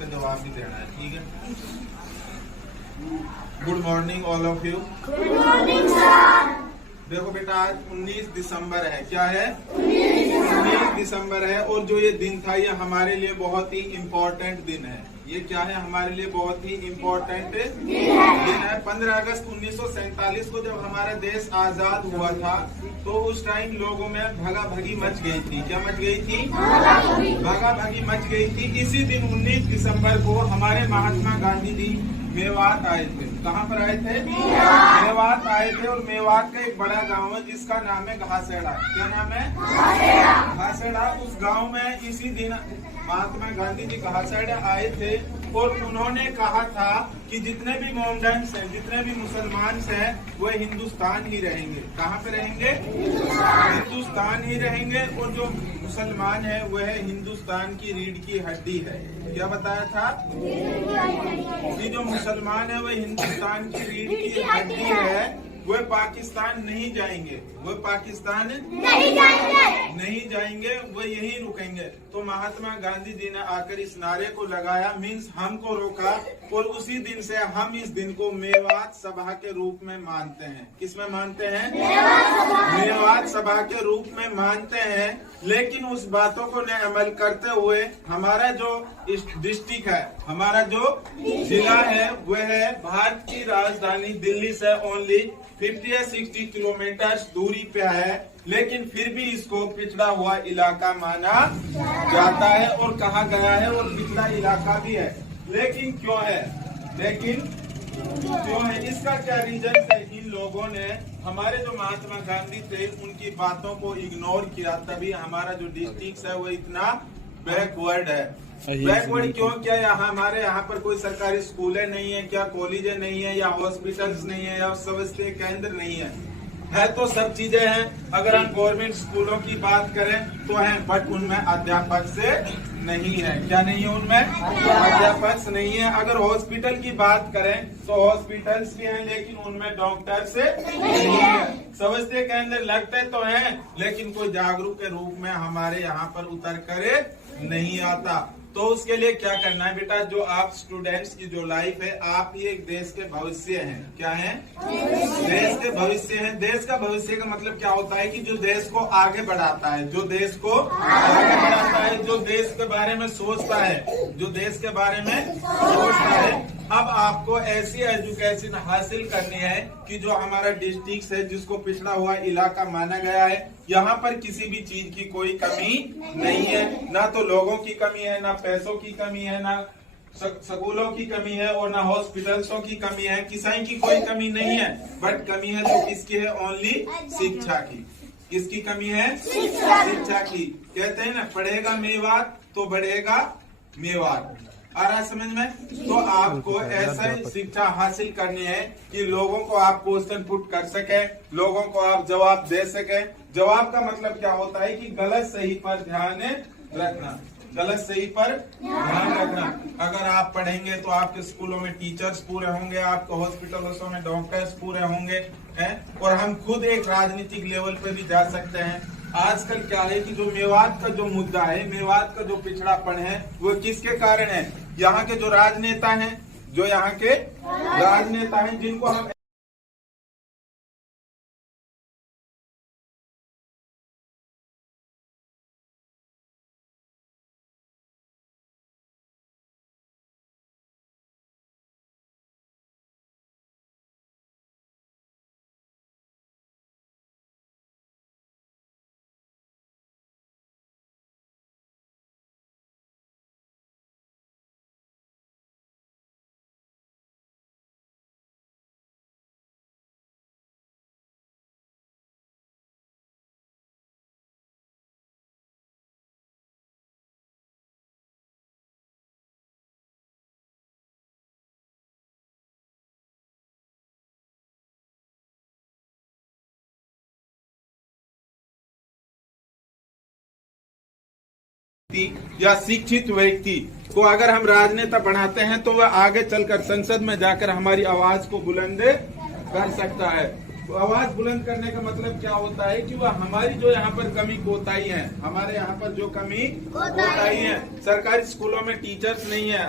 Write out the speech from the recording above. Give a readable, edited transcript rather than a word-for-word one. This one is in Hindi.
जवाब भी देना है, ठीक है। Good morning all of you. Good morning sir. देखो बेटा, आज 19 दिसंबर है। क्या है? 19 दिसंबर है। और जो ये दिन था, ये हमारे लिए बहुत ही इम्पोर्टेंट दिन है। ये क्या है? हमारे लिए बहुत ही इम्पोर्टेंट दिन है। 15 अगस्त 1947 को जब हमारा देश आजाद हुआ था, तो उस टाइम लोगों में भगा भगी मच गई थी। क्या मच गई थी? भगा भगी मच गई थी। इसी दिन 19 दिसंबर को हमारे महात्मा गांधी जी मेवात आए थे। कहाँ पर आए थे? मेवात आए थे। और मेवात का एक बड़ा गांव है जिसका नाम है घासेड़ा। क्या नाम है? घासेड़ा। उस गांव में इसी दिन महात्मा गांधी जी घासेड़ा आए थे और उन्होंने कहा था कि जितने भी मॉडर्न्स हैं, जितने भी मुसलमान हैं, वो हिंदुस्तान ही रहेंगे। कहाँ पे रहेंगे? हिंदुस्तान ही रहेंगे। और जो मुसलमान है वह हिंदुस्तान की रीढ़ की हड्डी है। क्या बताया था? कि जो मुसलमान है वह हिंदुस्तान की रीढ़ की हड्डी है। वह पाकिस्तान नहीं जाएंगे। वह पाकिस्तान नहीं जाएंगे, वो यहीं रुकेंगे। तो महात्मा गांधी जी ने आकर इस नारे को लगाया, मीन्स हमको रोका। और उसी दिन से हम इस दिन को मेवात सभा के रूप में मानते हैं। किस में मानते हैं? मेवात सभा के रूप में मानते हैं। लेकिन उस बातों को न अमल करते हुए हमारा जो डिस्ट्रिक्ट है, हमारा जो जिला है, वह है भारत की राजधानी दिल्ली से ओनली 50 या 60 किलोमीटर दूरी पे है। लेकिन फिर भी इसको पिछड़ा हुआ इलाका माना जाता है और कहा गया है, और पिछड़ा इलाका भी है। लेकिन क्यों है? इसका क्या रीजन है? इन लोगों ने, हमारे जो महात्मा गांधी थे, उनकी बातों को इग्नोर किया, तभी हमारा जो डिस्ट्रिक्ट है वो इतना बैकवर्ड है। बैकवर्ड क्यों? क्या हमारे यहाँ पर कोई सरकारी स्कूलें नहीं है? क्या कॉलेजें नहीं है? या हॉस्पिटल्स नहीं है? या स्वास्थ्य केंद्र नहीं है तो सब चीजें हैं। अगर हम गवर्नमेंट स्कूलों की बात करें तो हैं, बट उनमें अध्यापक से नहीं है। क्या नहीं है? उनमें अध्यापक नहीं है। अगर हॉस्पिटल की बात करें तो हॉस्पिटल्स भी हैं, लेकिन उनमें डॉक्टर से नहीं है। स्वास्थ्य केंद्र लगते तो हैं, लेकिन कोई जागरूक के रूप में हमारे यहाँ पर उतर कर नहीं आता। तो उसके लिए क्या करना है बेटा? जो आप स्टूडेंट्स की जो लाइफ है, आप ही एक देश के भविष्य हैं। क्या हैं? देश के भविष्य हैं। देश का भविष्य का मतलब क्या होता है? कि जो देश को आगे बढ़ाता है, जो देश को आगे बढ़ाता है, जो देश के बारे में सोचता है, जो देश के बारे में सोचता है। अब आपको ऐसी एजुकेशन हासिल करनी है कि जो हमारा डिस्ट्रिक्ट है, जिसको पिछड़ा हुआ इलाका माना गया है, यहाँ पर किसी भी चीज की कोई कमी नहीं है। ना तो लोगों की कमी है, ना पैसों की कमी है, ना स्कूलों की कमी है, और ना हॉस्पिटल्सों की कमी है। किसी की कोई कमी नहीं है, बट कमी है तो किसकी है? ओनली शिक्षा की। किसकी कमी है? शिक्षा की। कहते हैं ना, पढ़ेगा मेवात तो बढ़ेगा मेवात। आ रहा है समझ में? तो आपको ऐसा शिक्षा हासिल करनी है कि लोगों को आप क्वेश्चन पुट कर सके, लोगों को आप जवाब दे सके। जवाब का मतलब क्या होता है? कि गलत सही पर ध्यान रखना। गलत सही पर ध्यान रखना। अगर आप पढ़ेंगे तो आपके स्कूलों में टीचर्स पूरे होंगे, आपके हॉस्पिटलों में डॉक्टर्स पूरे होंगे हैं। और हम खुद एक राजनीतिक लेवल पे भी जा सकते हैं। आजकल क्या है कि जो मेवात का जो मुद्दा है, मेवात का जो पिछड़ापन है, वो किसके कारण है? यहाँ के जो राजनेता हैं, जो यहाँ के राजनेता हैं, जिनको हम या शिक्षित व्यक्ति को अगर हम राजनेता बनाते हैं तो वह आगे चलकर संसद में जाकर हमारी आवाज को बुलंद कर सकता है। तो आवाज बुलंद करने का मतलब क्या होता है? कि वह हमारी जो यहाँ पर कमी कोताही है, हमारे यहाँ पर जो कमी कोताही है, सरकारी स्कूलों में टीचर्स नहीं है,